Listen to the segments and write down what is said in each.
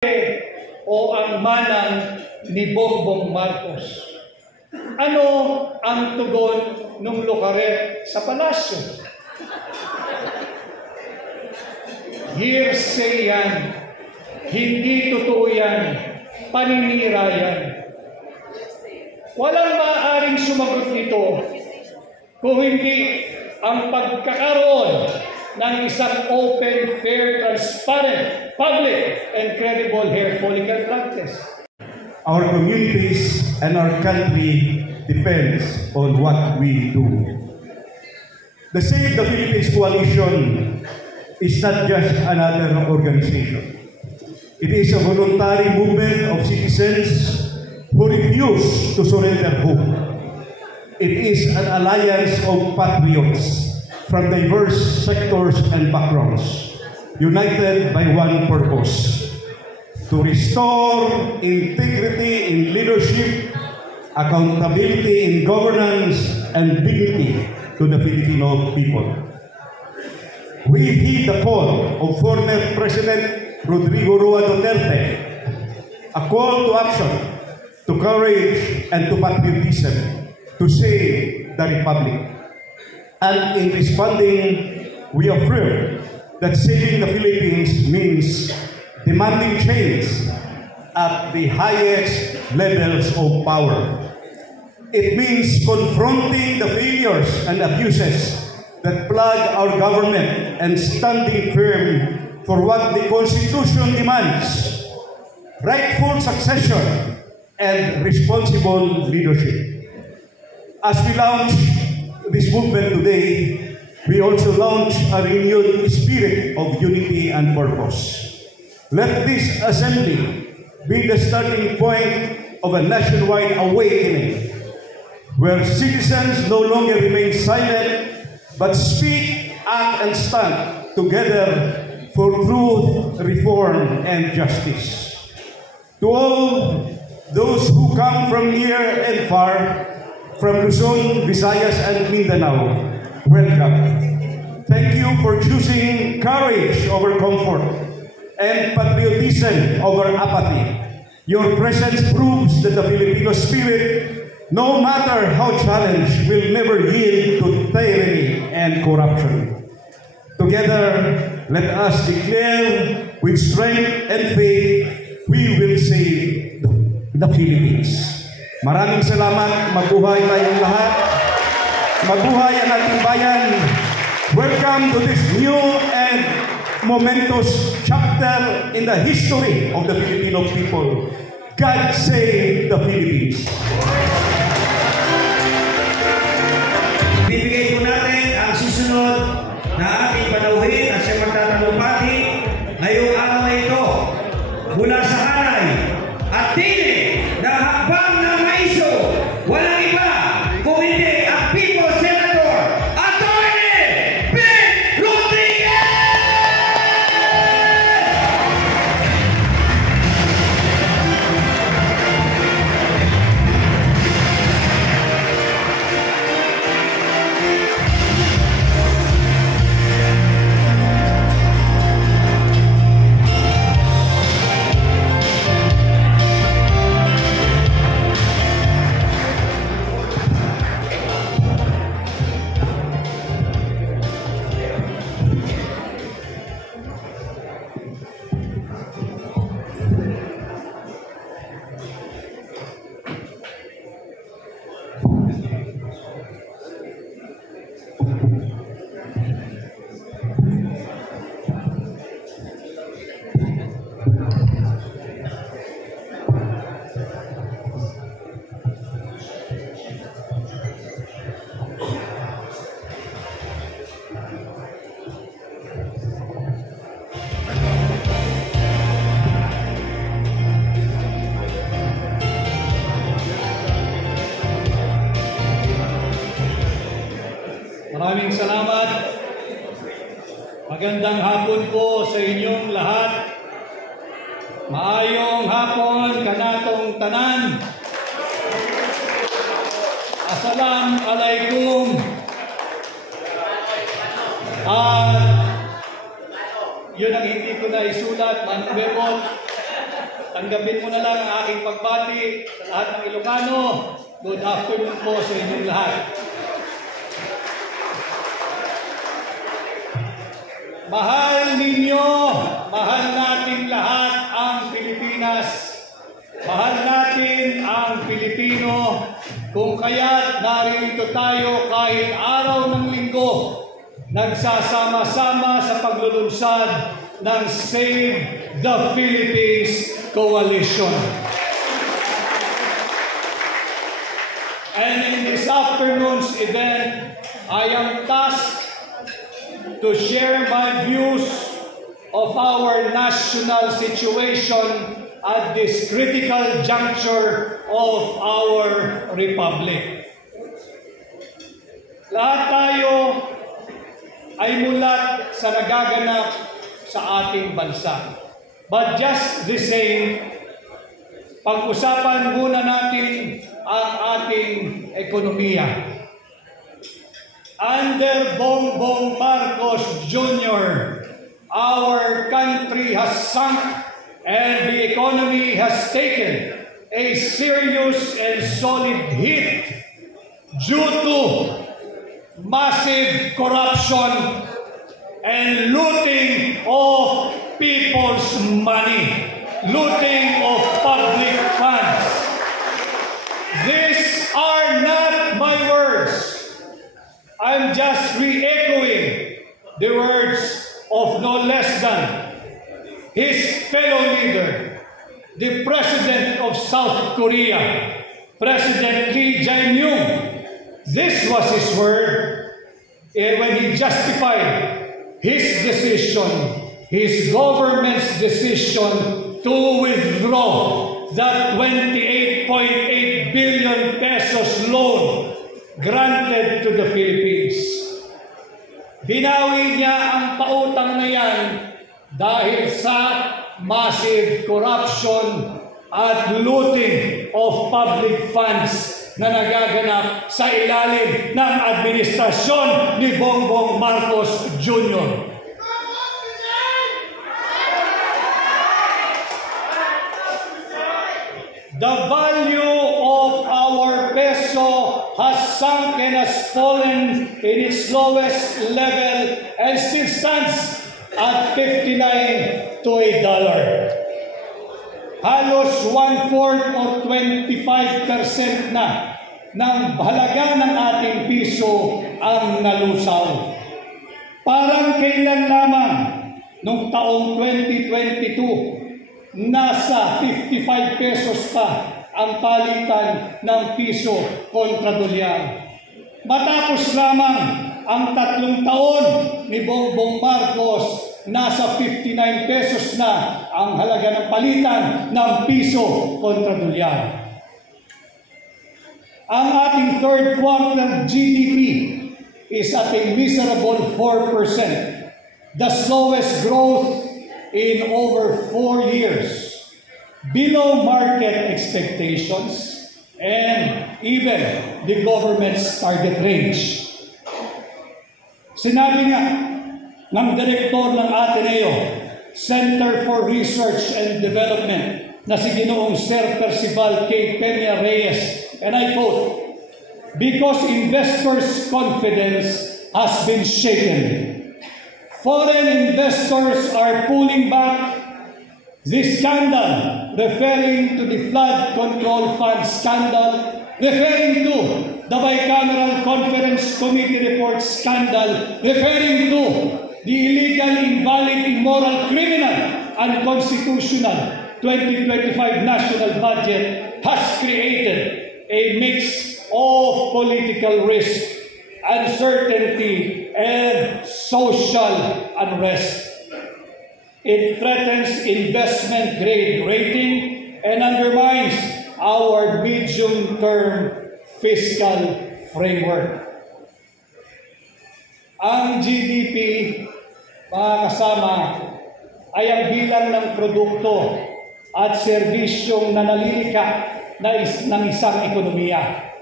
o ang manang ni Bongbong Marcos? Ano ang tugon ng Lucaret sa palasyo? Hearsay yan. Hindi totoo yan. Paninira yan. Walang maaaring sumagot nito kung hindi ang pagkakaroon ng isang open, fair, transparent, public, and credible hair follicle drug test. Our communities and our country depends on what we do. The Save the Philippines Coalition is not just another organization. It is a voluntary movement of citizens who refuse to surrender hope. It is an alliance of patriots from diverse sectors and backgrounds, united by one purpose: to restore integrity in leadership, accountability in governance, and dignity to the Filipino people. We heed the call of former President Rodrigo Roa Duterte, a call to action, to courage, and to patriotism, to save the Republic. And in responding, we affirm that saving the Philippines means demanding change at the highest levels of power. It means confronting the failures and abuses that plague our government and standing firm for what the Constitution demands: rightful succession and responsible leadership. As we launch this movement today, we also launch a renewed spirit of unity and purpose. Let this assembly be the starting point of a nationwide awakening, where citizens no longer remain silent, but speak, act, and stand together for truth, reform, and justice. To all those who come from near and far, from Luzon, Visayas, and Mindanao, welcome. Thank you for choosing courage over comfort and patriotism over apathy. Your presence proves that the Filipino spirit, no matter how challenged, will never yield to tyranny and corruption. Together, let us declare with strength and faith, we will save the Philippines. Maraming salamat. Mabuhay tayong lahat. Mabuhay ang ating bayan. Welcome to this new and momentous chapter in the history of the Filipino people. God save the Philippines. Bibigay po natin ang susunod na ating panauhin at siyang magtatalumpati ngayong araw na ito mula sa hanay at tinig na hakbang ng maiso. Walang iba kung hindi ang People's Senator Attorney Ben Rodriguez! Maraming salamat. Magandang hapon po sa inyong lahat. Maayong hapon kanatong tanan. Assalamualaikum. At yun ang hindi ko na isulat, Manong Bebot. tanggapin mo na lang ang aking pagbati sa lahat ng Ilocano. Good afternoon po sa inyong lahat. Mahal ninyo, mahal nating lahat ang Pilipinas. Mahal natin ang Pilipino, kung kaya't naririto tayo kahit araw ng linggo, nagsasama-sama sa paglulunsad ng Save the Philippines Coalition. And in this afternoon's event, I am tasked to share my views of our national situation at this critical juncture of our republic. Lahat tayo ay mulat sa nagaganap sa ating bansa. But just the same, pag-usapan muna natin ang ating ekonomiya. Under Bongbong Marcos Jr., our country has sunk and the economy has taken a serious and solid hit due to massive corruption and looting of people's money, looting of public funds. These are not my words. I'm just re-echoing the words of no less than his fellow leader, the President of South Korea, President Lee Jae-myung. This was his word when he justified his decision, his government's decision to withdraw that 28.8 billion pesos loan granted to the Philippines. Binawi niya ang pautang na yan dahil sa massive corruption at looting of public funds na nagaganap sa ilalim ng administrasyon ni Bongbong Marcos Jr. The value of our peso has sunk and has fallen in its lowest level and still stands at 59 to $1. Halos 1/4 or 25% na ng halaga ng ating piso ang nalusaw. Parang kailan lamang noong taong 2022, nasa 55 pesos pa ang palitan ng piso kontra dolyar. Matapos lamang ang 3 taon ni Bongbong Marcos, nasa 59 pesos na ang halaga ng palitan ng piso kontra dolyar. Ang ating third quarter GDP is at a miserable 4%, the slowest growth in over 4 years, below market expectations and even the government's target range. Sinabi nga ng direktor ng Ateneo Center for Research and Development na si Ginoong Sir Percival K. Peña Reyes, and I quote, "Because investors' confidence has been shaken. Foreign investors are pulling back. The scandal," referring to the flood control fund scandal, referring to the Bicameral Conference Committee report scandal, referring to the illegal, invalid, immoral, criminal, unconstitutional 2025 national budget has created a mix of political risk, uncertainty, and social unrest. It threatens investment grade rating and undermines our medium-term fiscal framework. Ang GDP, mga kasama, ay ang bilang ng produkto at serbisyong nanalilikha ng isang ekonomiya.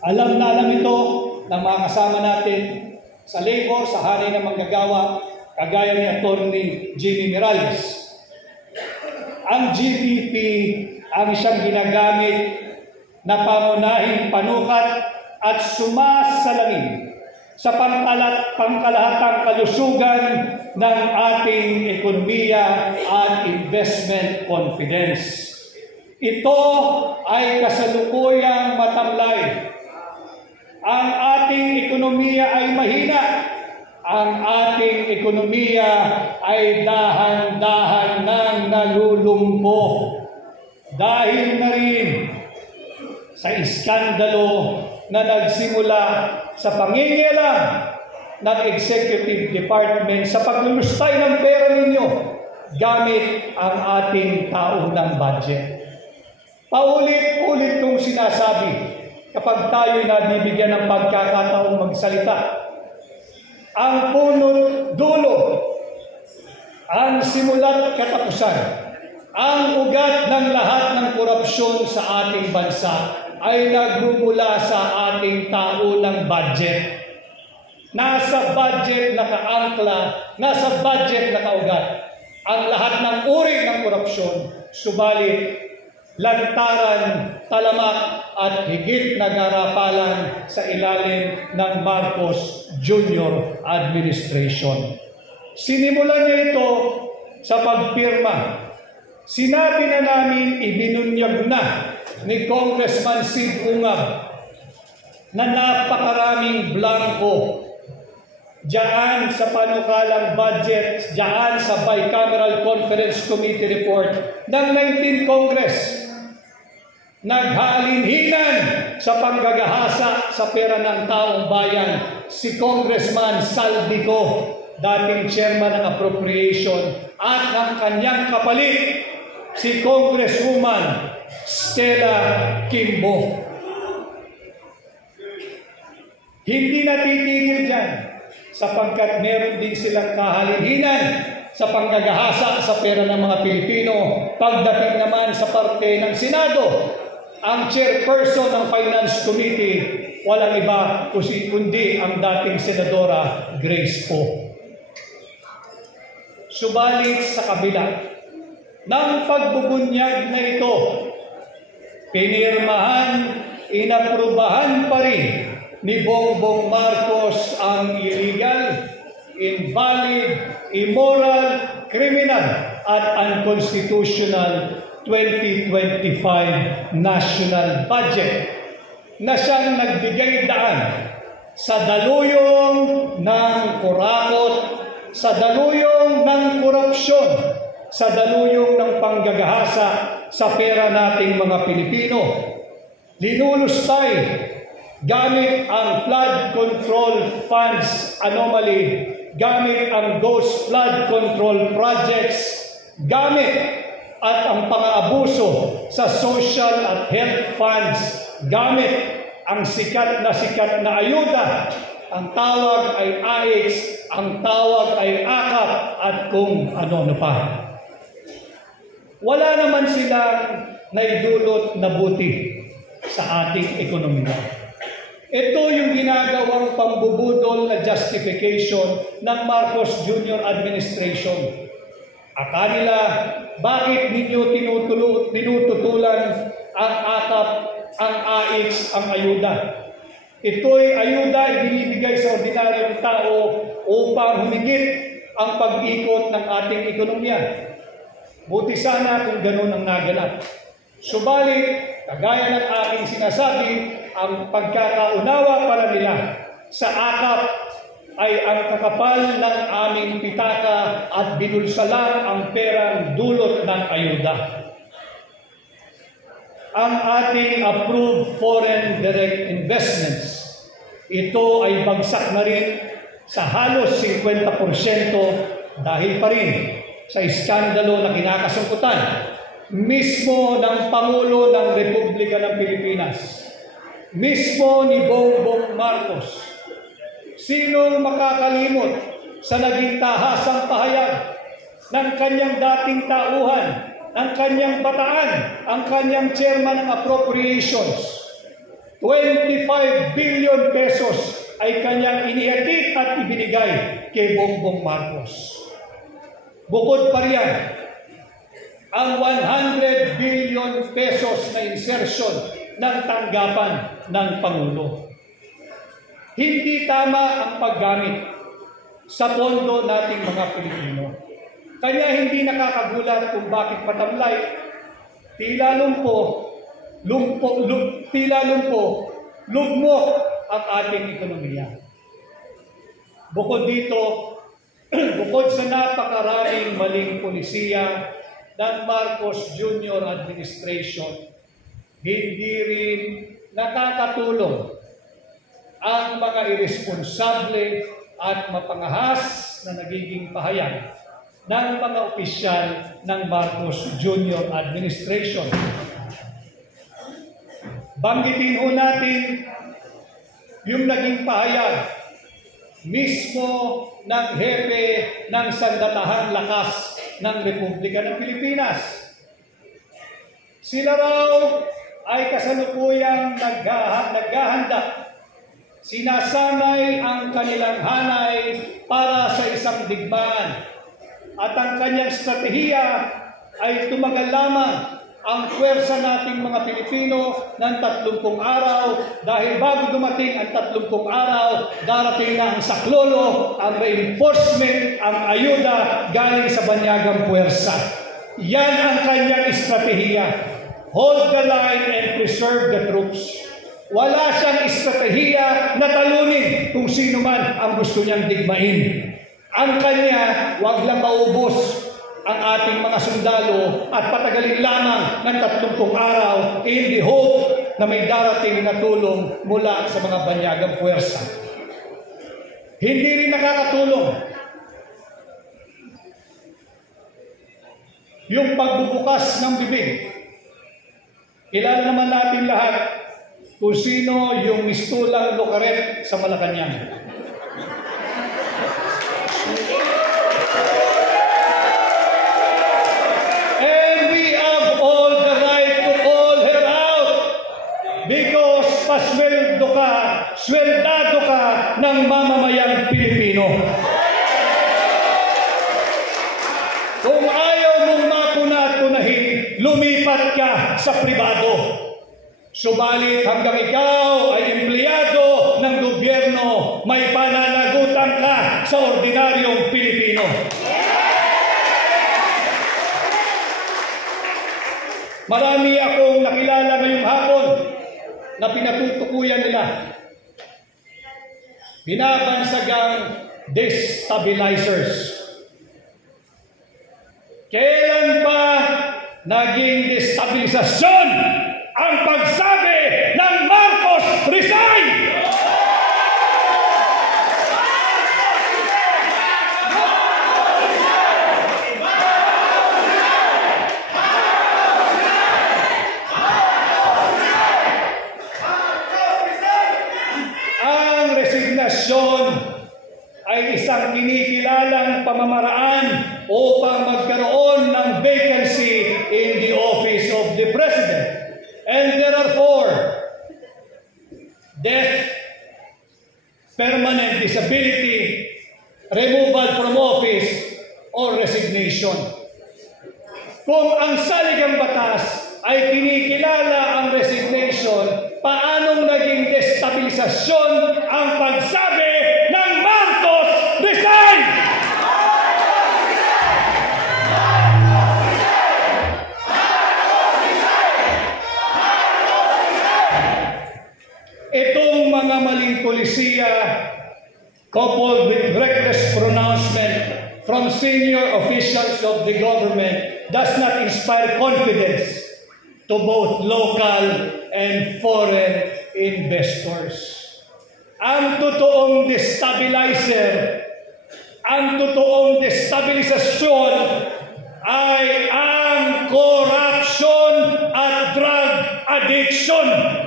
Alam na alam ito ng mga kasama natin sa labor, sa hanay ng manggagawa, kagaya ni Atty. Jimmy Miralles. ang GDP ang siyang ginagamit na pangunahing panukat at sumasalangin sa pangkalahatang kalusugan ng ating ekonomiya at investment confidence. Ito ay kasalukuyang matamlay. Ang ating ekonomiya ay mahina. Ang ating ekonomiya ay dahan-dahan nang nalulumpo. Dahil na rin sa iskandalo na nagsimula sa pangingialam ng Executive Department sa paglulustay ng pera ninyo gamit ang ating taunang budget. Paulit-ulit kong sinasabi kapag tayo'y nabibigyan ng pagkakataong magsalita. Ang punot dulo, ang simula't katapusan, ang ugat ng lahat ng korupsyon sa ating bansa ay nagmumula sa ating taunang budget. Nasa budget nakaangkla, nasa budget nakaugat ang lahat ng uri ng korupsyon, subalit lantaran, talamak at higit na garapalan sa ilalim ng Marcos Jr. Administration. Sinimulan niya ito sa pagpirma. Sinabi na namin ibinunyag na ni Congressman Sid Ungab na napakaraming blanco diyan sa panukalang budget, diyan sa Bicameral Conference Committee report ng 19th Congress. Naghalinhinan sa panggagahasa sa pera ng taong bayan si Congressman Saldico, dating chairman ng appropriation, at ang kanyang kapalit si Congresswoman Stella Kimbo. Hindi natitigil dyan sapagkat meron din silang kahalinhinan sa panggagahasa sa pera ng mga Pilipino. Pagdating naman sa parte ng Senado, ang chairperson ng Finance Committee, walang iba kundi ang dating Senadora Grace Poe. Subalit sa kabila ng pagbubunyag na ito, pinirmahan, inaprubahan pa rin ni Bongbong Marcos ang illegal, invalid, immoral, criminal at unconstitutional 2025 national budget na siyang nagbigay daan sa daluyong ng kurakot, sa daluyong ng korupsyon, sa daluyong ng panggagahasa sa pera nating mga Pilipino. Linulustay gamit ang flood control funds anomaly, gamit ang those flood control projects, gamit at ang pang-aabuso sa social at health funds, gamit ang sikat na ayuda. Ang tawag ay AIX, ang tawag ay AKAP, at kung ano pa. Wala naman silang naidulot na buti sa ating ekonomiya. Ito yung ginagawang pambubudol na justification ng Marcos Jr. Administration. Akanila, bakit ninyo tinututulan ang AKAP, ang AIX, ang ayuda? Ito'y ayuda ibinibigay sa ordinaryong tao upang humigit ang pag-ikot ng ating ekonomiya. Buti sana kung ganun ang naganap. Subalit, kagaya ng aking sinasabi, ang pagkakaunawa para nila sa AKAP ay ang kakapal ng aming pitaka at binulsalan ang perang dulot ng ayuda. Ang ating approved foreign direct investments, ito ay bagsak na rin sa halos 50% dahil pa rin sa iskandalo na kinakasungkutan mismo ng Pangulo ng Republika ng Pilipinas, mismo ni Bongbong Marcos. Sinong makakalimot sa naging tahasang pahayag ng kanyang dating tauhan, ng kanyang bataan, ang kanyang chairman ng appropriations? 25 billion pesos ay kanyang inihatid at ibinigay kay Bongbong Marcos. Bukod pa riyan, ang 100 billion pesos na insertion ng tanggapan ng Pangulo. Hindi tama ang paggamit sa pondo nating mga Pilipino. Kaya hindi nakakagulat kung bakit matamlay, tila lugmok ang ating ekonomiya. Bukod dito, bukod sa napakaraming maling polisiya ng Marcos Jr. administration, hindi rin nakakatulong ang mga irresponsable at mapangahas na nagiging pahayag ng mga opisyal ng Marcos Jr. administration. Banggitin ho natin yung naging pahayag mismo ng hepe ng Sandatahang Lakas ng Republika ng Pilipinas. Sila raw ay kasalukuyang naghahanda. Sinasanay ang kanilang hanay para sa isang digmaan. At ang kanyang strategiya ay tumagal lamang ang puwersa nating mga Pilipino ng 30 araw dahil bago dumating ang 30 araw, darating na ang saklolo, ang reinforcement, ang ayuda galing sa banyagang puwersa. Yan ang kanyang estratehiya. Hold the line and preserve the troops. Wala siyang estratehiya na talunin kung sino man ang gusto niyang digmain. Ang kanya, wag lang maubos ang ating mga sundalo at patagalin lamang ng 30 araw in the hope na may darating na tulong mula sa mga banyagang puwersa. Hindi rin nakakatulong yung pagbubukas ng bibig. Kilala naman natin lahat kung sino yung mistulang Lucaret sa Malacanang. And we have all the right to call her out because sweldado ka ng mamamayang Pilipino. Kung ayaw mong makunat-kunahin, lumipat ka sa pribado. Subalit hanggang ikaw ay empleyado ng gobyerno, may pananagutan ka sa ordinaryong Pilipino. Marami akong nakilala ngayong hapon na pinatutukuyan nila. Binabansagang destabilizers. Kailan pa naging destabilisasyon ang pagsabi ng Marcos resign? Ang resignasyon ay isang kinikilalang pamamaraan upang magkaroon ng vacancy in the office of the President. And there are 4: death, permanent disability, removal from office, or resignation. Kung ang saligang batas ay kinikilala ang resignation, paanong naging destabilisasyon ang pagsabi ng Marcos resign? Itong mga maling polisiya, coupled with reckless pronouncement from senior officials of the government, does not inspire confidence to both local and foreign investors. Ang totoong destabilizer, ang totoong destabilisasyon ay ang corruption at drug addiction.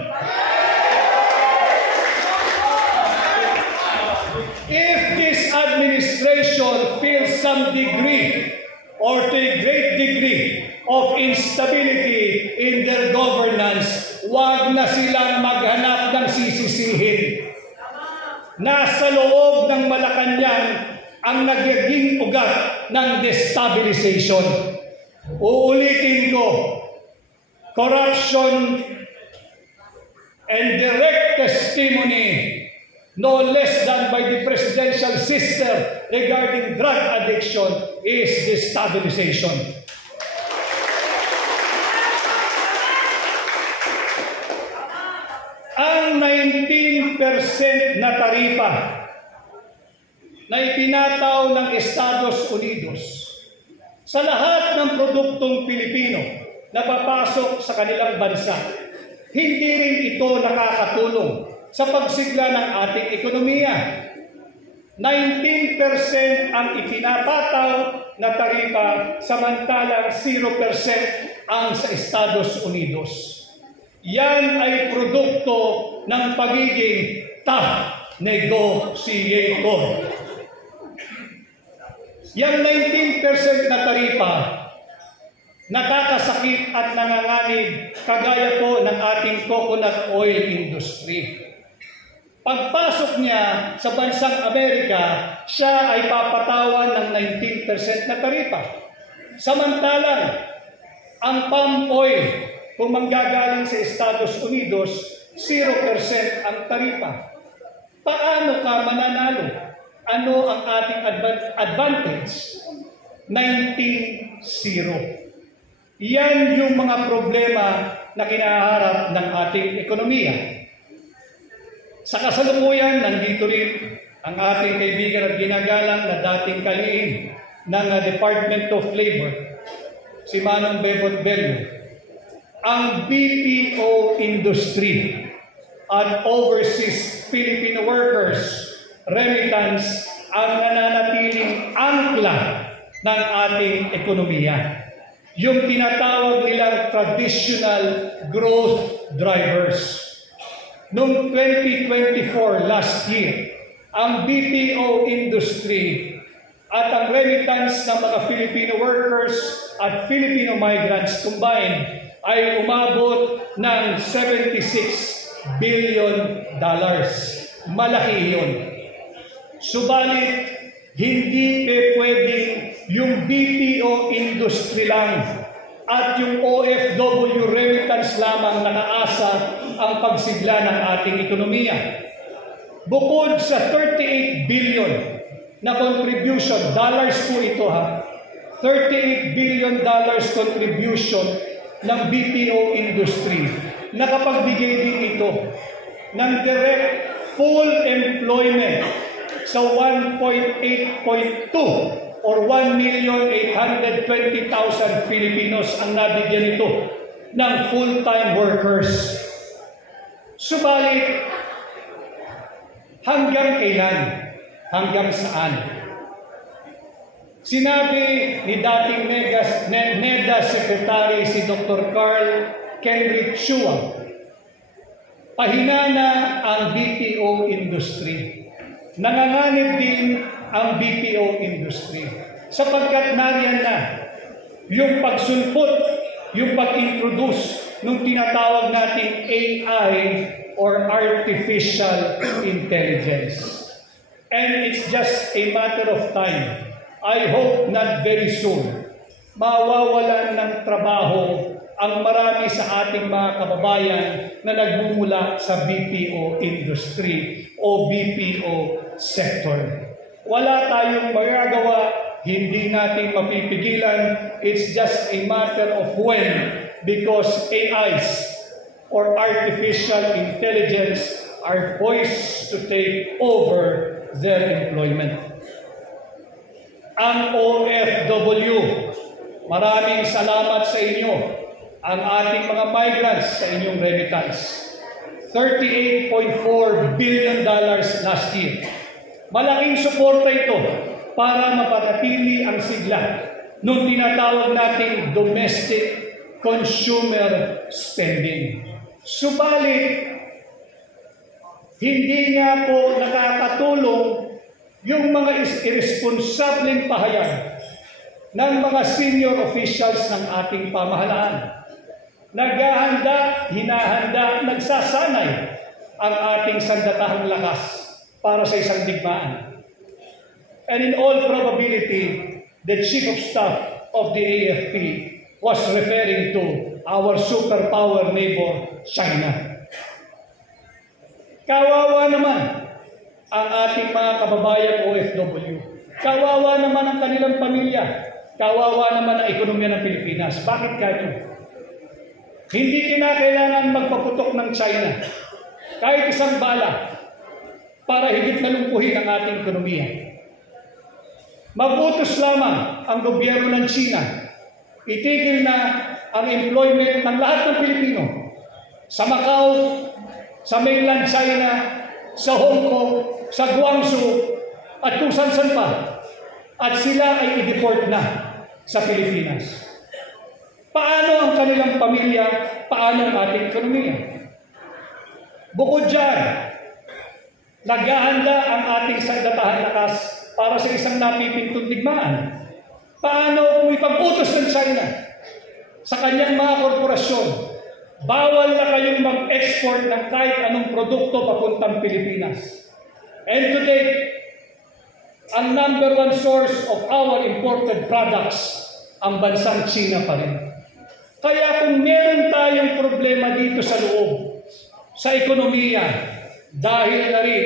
If this administration feels some degree or to a great degree of instability in their governance, wag na silang maghanap ng sisisihin. Nasa loob ng Malacanang ang nagiging ugat ng destabilization. uulitin ko, corruption and direct testimony, no less than by the presidential sister regarding drug addiction, is destabilization. Ang 19% na taripa na ipinataw ng Estados Unidos sa lahat ng produktong Pilipino na papasok sa kanilang bansa, hindi rin ito nakakatulong sa pagsigla ng ating ekonomiya. 19% ang ipinapataw na taripa, samantalang 0% ang sa Estados Unidos. Yan ay produkto ng pagiging tough negotiator. Yang 19% na taripa, nakakasakit at nanganganib kagaya po ng ating coconut oil industry. Pagpasok niya sa bansang Amerika, siya ay papatawan ng 19% na taripa. Samantalang, ang palm oil, kung manggagaling sa Estados Unidos, 0% ang taripa. Paano ka mananalo? Ano ang ating advantage? 19-0. Yan yung mga problema na kinaharap ng ating ekonomiya. Sa kasalukuyan, nandito rin ang ating kaibigan at ginagalang na dating kalihim ng Department of Labor, si Manong Bebot Bello. Ang BPO industry at overseas Filipino workers remittance ang nananatiling angkla ng ating ekonomiya. Yung tinatawag nilang traditional growth drivers. Noong 2024, last year, ang BPO industry at ang remittance ng mga Filipino workers at Filipino migrants combined ay umabot ng $76 billion. Malaki yun. Subalit, hindi pwedeng yung BPO industry lang at yung OFW remittance lamang nakaasa ang pagsigla ng ating ekonomiya. Bukod sa 38 billion na contribution, dollars po ito ha, $38 billion contribution ng BPO industry, nakapagbigay din ito ng direct full employment sa 1.8.2 or 1,820,000 Filipinos ang nabigyan ito ng full-time workers. Subalit, hanggang kailan? Hanggang saan? Sinabi ni dating NEDA Secretary si Dr. Carl Kenrick Chua, pahina na ang BPO industry. Nanganganib din ang BPO industry sapagkat nariyan na yung pagsulpot, yung pag-introduce ng tinatawag nating AI or Artificial Intelligence. And it's just a matter of time. I hope not very soon, mawawalan ng trabaho ang marami sa ating mga kababayan na nagmumula sa BPO industry o BPO sector. Wala tayong magagawa, hindi natin mapipigilan. It's just a matter of when, because AIs or artificial intelligence are poised to take over their employment. Ang OFW, maraming salamat sa inyo, ang ating mga migrants sa inyong remittance. $38.4 billion last year. Malaking suporta ito para mapanatili ang sigla nung tinatawag nating domestic consumer spending. Subalit, hindi nga po nakakatulong yung mga irresponsableng pahayag ng mga senior officials ng ating pamahalaan. Naghahanda, hinahanda, nagsasanay ang ating sandatahang lakas para sa isang digmaan. And in all probability, the Chief of Staff of the AFP was referring to our superpower neighbor, China. Kawawa naman ang ating mga kababayan OFW. Kawawa naman ang kanilang pamilya. Kawawa naman ang ekonomiya ng Pilipinas. Bakit kaya? Hindi kinakailangan magpaputok ng China kahit isang bala para higit na lumpuhin ang ating ekonomiya. Mabutos lamang ang gobyerno ng China. Itigil na ang employment ng lahat ng Pilipino sa Macau, sa mainland China, sa Hong Kong, sa Guangzhou, at kung saan-saan pa. At sila ay i-deport na sa Pilipinas. Paano ang kanilang pamilya? Paano ang ating ekonomiya? Bukod dyan, naghahanda ang ating sandatahan lakas para sa isang napipintong digmaan. Paano kung ipag-utos ng China sa kanyang mga korporasyon, bawal na kayong mag-export ng kahit anong produkto papuntang Pilipinas. And today, ang number one source of our imported products, ang bansang China pa rin. Kaya kung meron tayong problema dito sa loob, sa ekonomiya, dahil na rin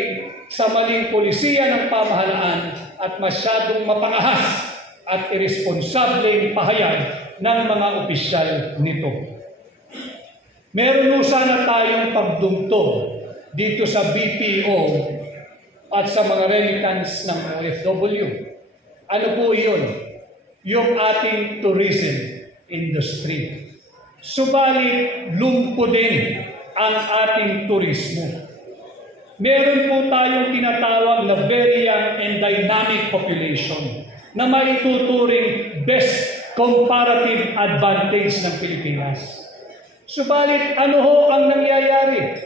sa maling polisiya ng pamahalaan at masyadong mapangahas at irresponsableng pahayag ng mga opisyal nito. Meron sana tayong pagdungtong dito sa BPO at sa mga remittance ng OFW. Ano po yun? Yung ating tourism industry. Subalit, lumpo din ang ating turismo. Meron po tayong tinatawag na very young and dynamic population na maituturing best comparative advantage ng Pilipinas. Subalit, ano ho ang nangyayari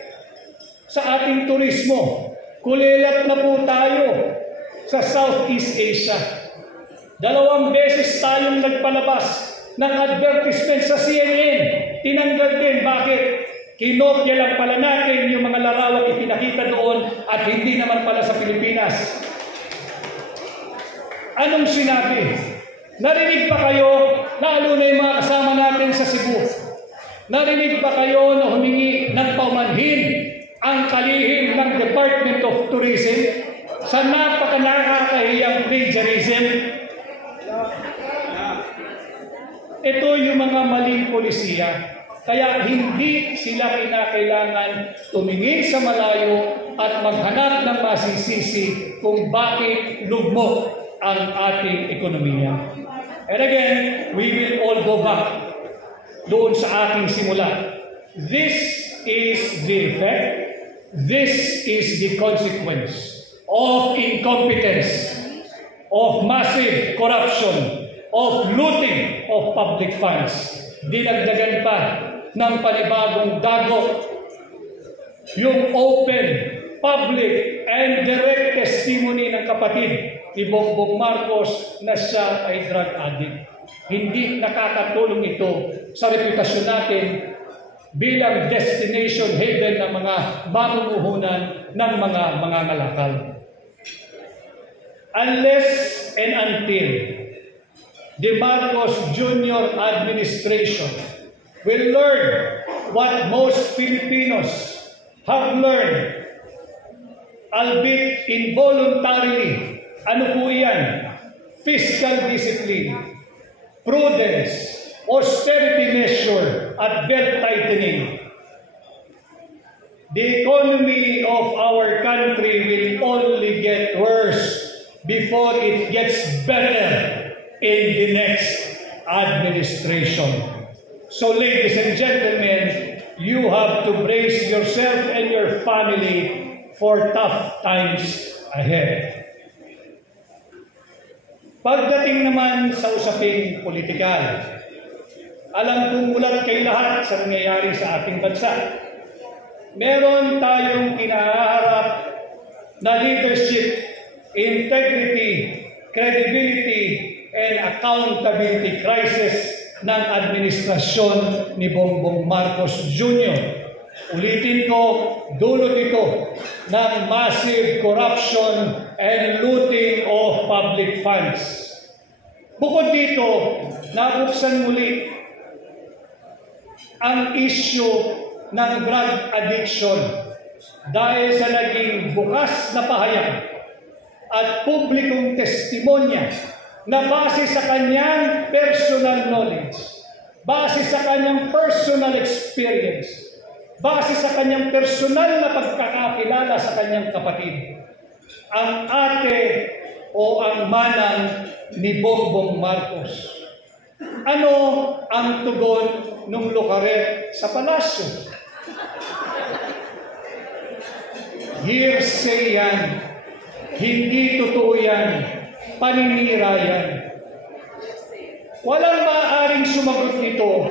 sa ating turismo? Kulilat na po tayo sa Southeast Asia. 2 beses tayong nagpalabas ng advertisement sa CNN. Tinanggal din. Bakit? Kinopya lang pala natin yung mga larawang ipinakita doon at hindi naman pala sa Pilipinas. Anong sinabi? Narinig pa kayo, lalo na yung mga kasama natin sa Cebu, narinig pa kayo na humingi ng paumanhin ang kalihim ng Department of Tourism sa napaka-nakakahiyang plagiarism? Ito yung mga maling polisiya. Kaya hindi sila kinakailangan tumingin sa malayo at maghanap ng masisisi kung bakit lugmok ang ating ekonomiya. And again, we will all go back doon sa ating simula. This is the effect, this is the consequence of incompetence, of massive corruption, of looting of public funds. Dinagdagan pa ng panibagong dago yung open, public, and direct testimony ng kapatid ni Bongbong Marcos na siya ay drug addict. Hindi nakakatulong ito sa reputasyon natin bilang destination haven ng mga mamumuhunan ng mga mangangalakal. Unless and until the Marcos Jr. administration will learn what most Filipinos have learned, albeit involuntarily. Ano po yan? Fiscal discipline, prudence, austerity measure, at belt-tightening. The economy of our country will only get worse before it gets better in the next administration. So, ladies and gentlemen, you have to brace yourself and your family for tough times ahead. Pagdating naman sa usaping politikal, alam kong mulat kay lahat sa nangyayari sa ating bansa. Meron tayong kinaharap na leadership, integrity, credibility, and accountability crisis ng administrasyon ni Bongbong Marcos Jr. Ulitin ko, dulot ito ng massive corruption and looting of public funds. Bukod dito, nabuksan muli ang issue ng drug addiction dahil sa naging bukas na pahayag at publikong testimonya na base sa kanyang personal knowledge, base sa kanyang personal experience, base sa kanyang personal na pagkakakilala sa kanyang kapatid, ang ate o ang manang ni Bongbong Marcos. Ano ang tugon ng Lucaret sa palasyo? Hearsay yan. Hindi totoo yan. Paninira yan. Walang maaaring sumagot nito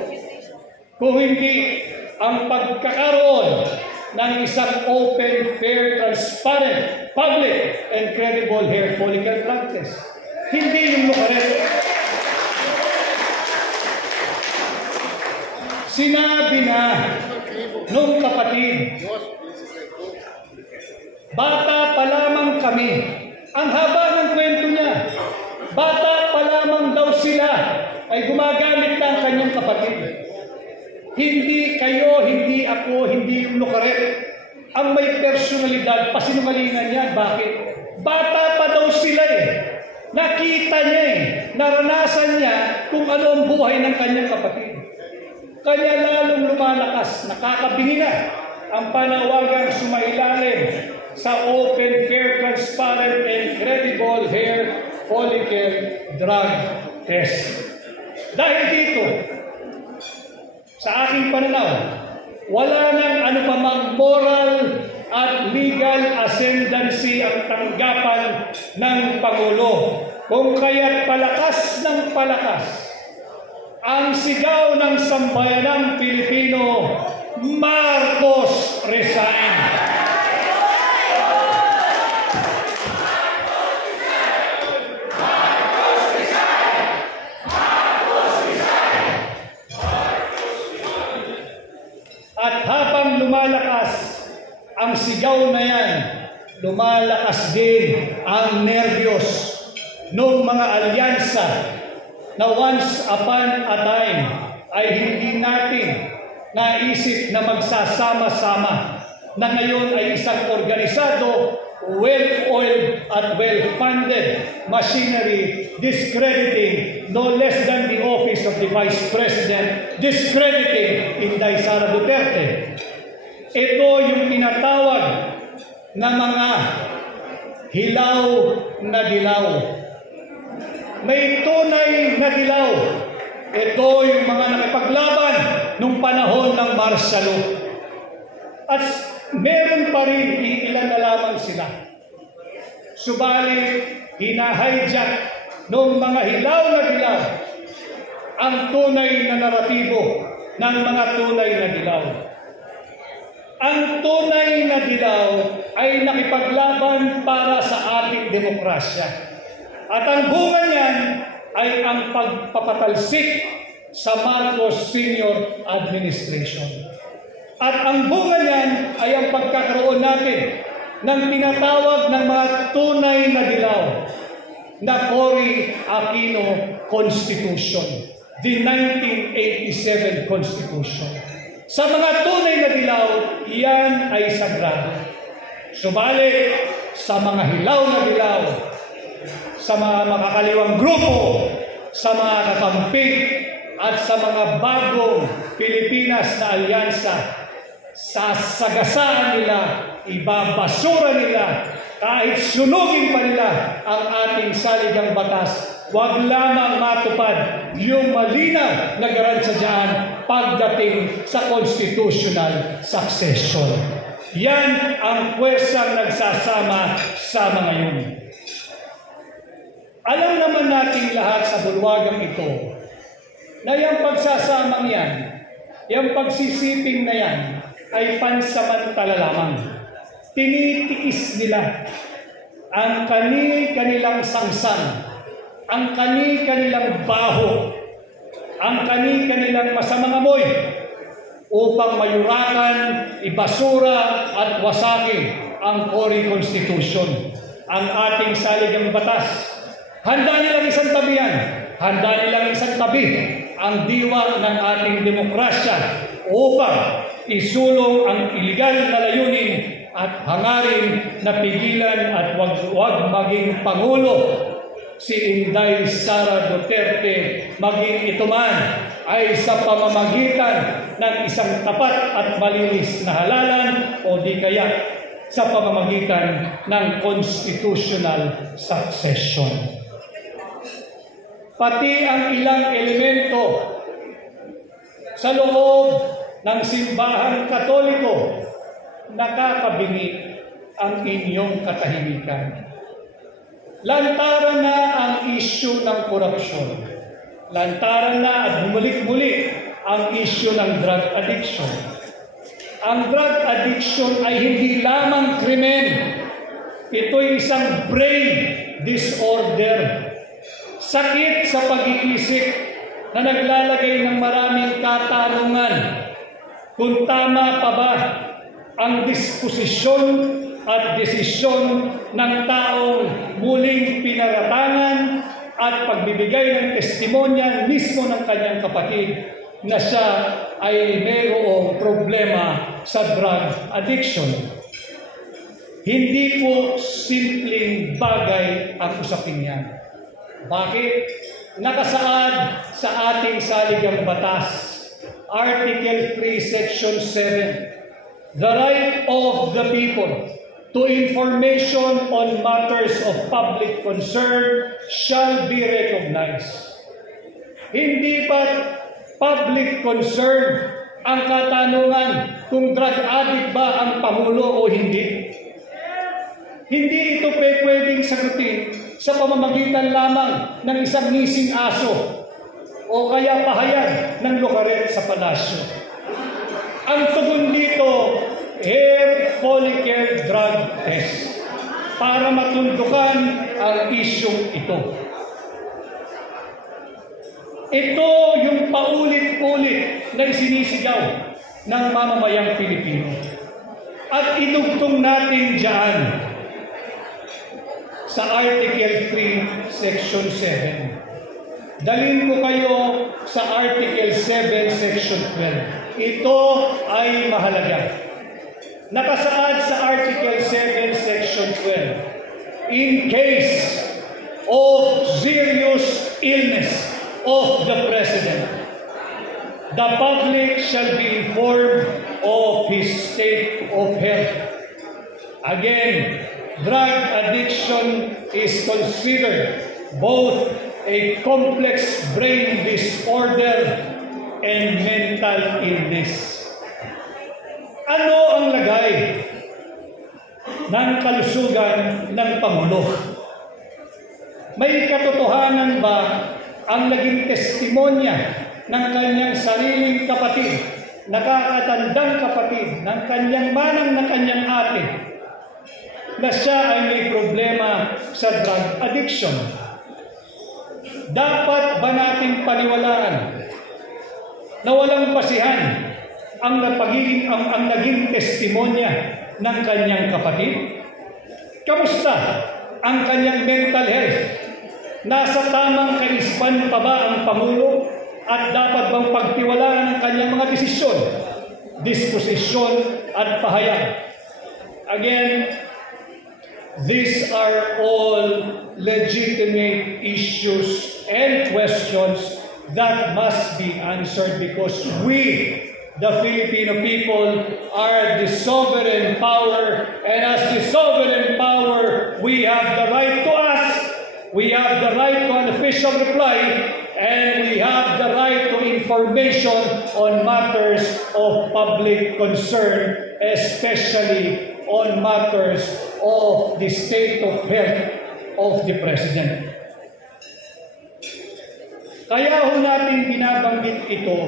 kung hindi ang pagkakaroon ng isang open, fair, transparent, public, and credible hair follicle drug test. Hindi yung Lucaret. Sinabi na nung kapatid, bata pa lamang kami. Ang haba ng kwento niya. Bata pa lamang daw sila ay gumagamit na ang kanyang kapatid. Hindi kayo, hindi ako, hindi yung Lucaret ang may personalidad, pasinungalingan niya. Bakit? Bata pa daw sila eh. Nakita niya eh. Naranasan niya kung ano ang buhay ng kanyang kapatid. Kanya lalong lumalakas, nakakabingi na ang panawagang sumailalim sa open, fair, transparent, and credible hair follicle drug test. Dahil dito, sa aking pananaw, wala nang anupamang moral at legal ascendancy ang tanggapan ng Pangulo. Kung kaya't palakas ng palakas ang sigaw ng sambayanang Pilipino, Marcos resign! At habang lumalakas ang sigaw na yan, lumalakas din ang nerbiyos ng mga alyansa na once upon a time ay hindi natin naisip na magsasama-sama, na ngayon ay isang organisado, well-oiled at well-funded machinery, discrediting no less than the office of the Vice President, discrediting Inday Sara Duterte. Ito yung tinatawag na mga hilaw na dilaw. May tunay na dilaw. Ito yung mga nakipaglaban nung panahon ng martial law. At meron pa rin, ilan na lamang sila. Subalit, hinahijack nung mga hilaw na dilaw ang tunay na naratibo ng mga tunay na dilaw. Ang tunay na dilaw ay nakipaglaban para sa ating demokrasya. At ang bunga niyan ay ang pagpapatalsik sa Marcos Senior Administration. At ang bunga niyan ay ang pagkakaroon natin ng tinatawag ng mga tunay na dilaw na Cory Aquino Constitution, the 1987 Constitution. Sa mga tunay na dilaw, iyan ay sagrado. Subalit, sa mga hilaw na dilaw, sa mga makakaliwang grupo, sa mga kakamping, at sa mga bagong Pilipinas na alyansa, sasagasaan nila, ibabasura nila, kahit sunugin pa nila ang ating saligang batas, huwag lamang matupad yung malinaw na garansya dyan pagdating sa constitutional succession. Yan ang pwersang nagsasama-sama ngayon. Alam naman natin lahat sa bulwagang ito na yung pagsasamang yan, yung pagsisiping na yan, ay pansamantala lamang. Tinitiis nila ang kanilang sangsan, ang kanilang baho, ang kanilang masamang amoy upang mayurakan, ibasura at wasakin ang Cory Constitution, ang ating saligang batas. Handa nilang isang tabi yan. Handa nilang isang tabi ang diwa ng ating demokrasya upang isulong ang iligal na layunin at hangarin na pigilan at wag maging Pangulo si Inday Sara Duterte, maging ito man ay sa pamamagitan ng isang tapat at malinis na halalan o di kaya sa pamamagitan ng constitutional succession. Pati ang ilang elemento sa loob ng simbahan Katoliko nakakabingi ang inyong katahimikan. Lantaran na ang isyu ng korupsyon. Lantaran na at bumalik-muli ang isyu ng drug addiction. Ang drug addiction ay hindi lamang krimen. Ito'y isang brain disorder. Sakit sa pag-iisip na naglalagay ng maraming katanungan kung tama pa ba ang disposisyon at desisyon ng taong muling pinaratangan at pagbibigay ng testimonya mismo ng kanyang kapatid na siya ay mayroong problema sa drug addiction. Hindi po simpleng bagay ang usapin yan. Bakit? Nakasaad sa ating saligang batas, Article 3, Section 7, the right of the people to information on matters of public concern shall be recognized. Hindi ba public concern ang katanungan kung drug addict ba ang Pangulo o hindi? Hindi ito pwedeng sagutin sa pamamagitan lamang ng isang ngising aso o kaya pahayag ng lukaret sa palasyo. Ang tugon dito, hair follicle drug test para matundukan ang isyong ito. Ito yung paulit-ulit na isinisigaw ng mamamayang Pilipino. At idugtong natin dyan sa Article 3, Section 7. Dalhin ko kayo sa Article 7, Section 12. Ito ay mahalaga. Nakasaad sa Article 7, Section 12, in case of serious illness of the President, the public shall be informed of his state of health. Again, drug addiction is considered both a complex brain disorder and mental illness. Ano ang lagay ng kalusugan ng Pangulo? May katotohanan ba ang naging testimonya ng kanyang sariling kapatid, nakakatandang kapatid, ng kanyang manang na kanyang ate, na siya ay may problema sa drug addiction? Dapat ba nating paniwalaan na walang basihan ang naging testimonya ng kanyang kapatid? Kamusta ang kanyang mental health? Nasa tamang kaisipan pa ba ang Pangulo? At dapat bang pagtiwalaan ang kanyang mga desisyon, disposisyon at pahayag? Again, these are all legitimate issues and questions that must be answered because we, the Filipino people, are the sovereign power, and as the sovereign power, we have the right to ask, we have the right to an official reply, and we have the right to information on matters of public concern, especially on matters of the state of health of the President. Kaya ho natin binabanggit ito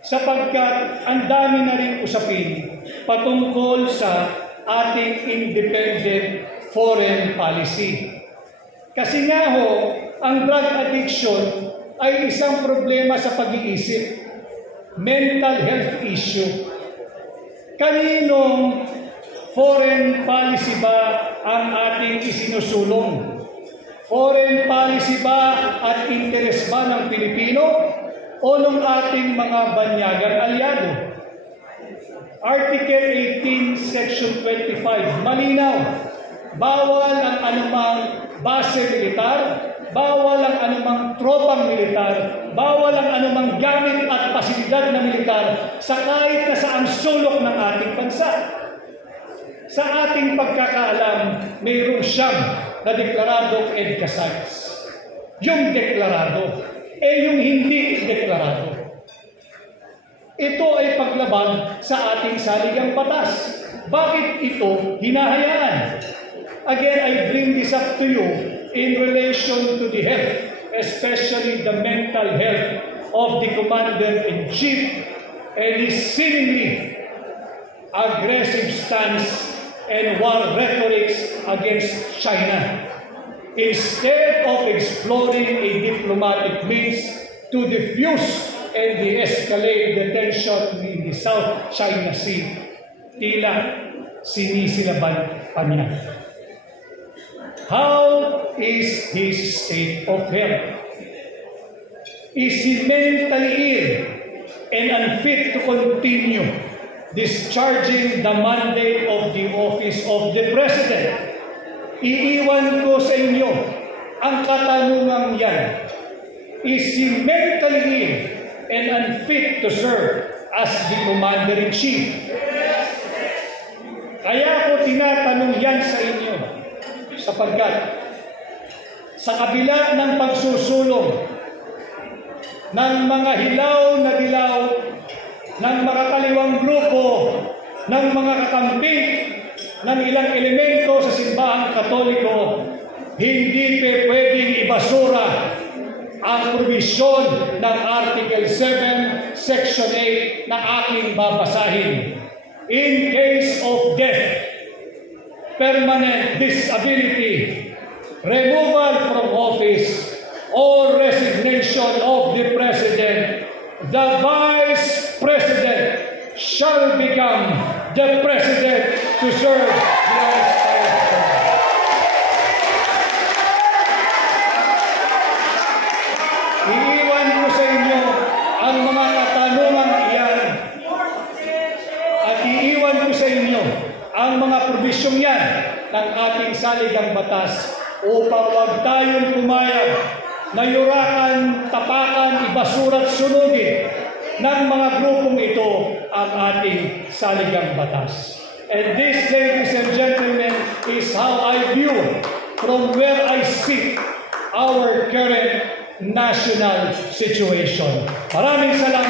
sapagkat ang dami na rin usapin patungkol sa ating independent foreign policy. Kasi nga ho, ang drug addiction ay isang problema sa pag-iisip, mental health issue. Kaninong foreign policy ba ang ating isinusulong? Foreign policy ba at interes ba ng Pilipino o ng ating mga banyagang alyado? Article 18, Section 25, malinaw. Bawal ang anumang base militar, bawal ang anumang tropang militar, bawal ang anumang gamit at pasilidad na militar sa kahit na saang sulok ng ating bansa. Sa ating pagkakaalam, mayroong siyam na deklaradong EDCA sites. Yung deklarado, yung hindi deklarado. Ito ay paglaban sa ating saligang batas. Bakit ito hinahayaan? Again, I bring this up to you in relation to the health, especially the mental health of the Commander-in-Chief and his seemingly aggressive stance and war rhetoric against China. Instead of exploring a diplomatic means to diffuse and de-escalate the tension in the South China Sea, tila sinisilaban pa niya. How is his state of health? Is he mentally ill and unfit to continue discharging the mandate of the office of the President? Iiwan ko sa inyo ang katanungang yan. Is he mentally ill and unfit to serve as the Commander-in-Chief? Kaya ko tinatanong yan sa inyo sapagkat sa kabila ng pagsusulong ng mga hilaw na dilaw ng mga kaliwang grupo, ng mga kakampi, ng ilang elemento sa simbahang Katoliko, hindi pwedeng ibasura ang probisyon ng Article 7, Section 8 na aking babasahin. In case of death, permanent disability, removal from office, or resignation of the President, the Vice President shall become the President to serve the unexpired term. Iiwan ko sa inyo ang mga katanungang iyan at iiwan ko sa inyo ang mga probisyong yan ng ating saligang batas upang huwag tayong pumayag na yurakan, tapakan, ibasura at sunugin ng mga grupong ito ang ating saligang batas. And this, ladies and gentlemen, is how I view from where I sit our current national situation. Maraming salamat.